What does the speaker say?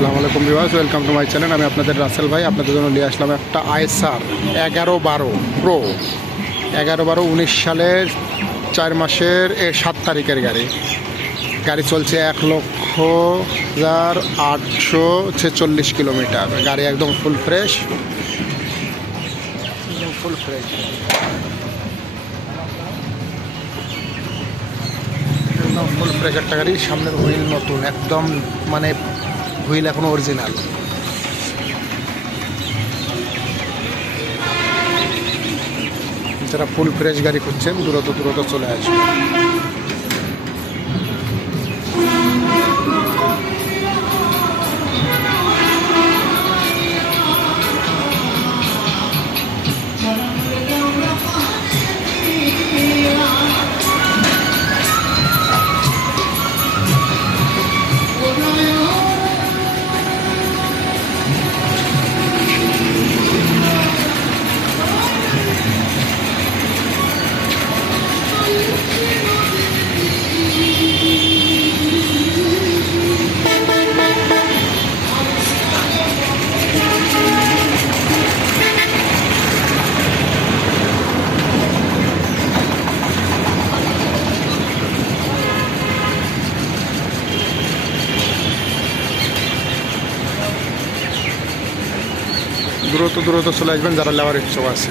আসসালামু আলাইকুম viewers, welcome to my channel. আমি আপনাদের রাসেল ভাই। আপনাদের জন্য নিয়ে আসলাম একটা আইসার 1112 প্রো 11-12-19 সালের 4 মাসের 7 তারিখের গাড়ি চলছে 1,0846 কিলোমিটার। গাড়ি একদম ফুল ফ্রেশ ফুল ফ্রেশ একটা গাড়ি। সামনের হুইল নতুন একদম, মানে হুইল এখন অরিজিনাল। যারা ফুল ফ্রেশ গাড়ি খুঁজছেন দ্রুত চলে আসবে। দ্রুত চলে আসবেন যারা নেওয়ার ইচ্ছুক আছে।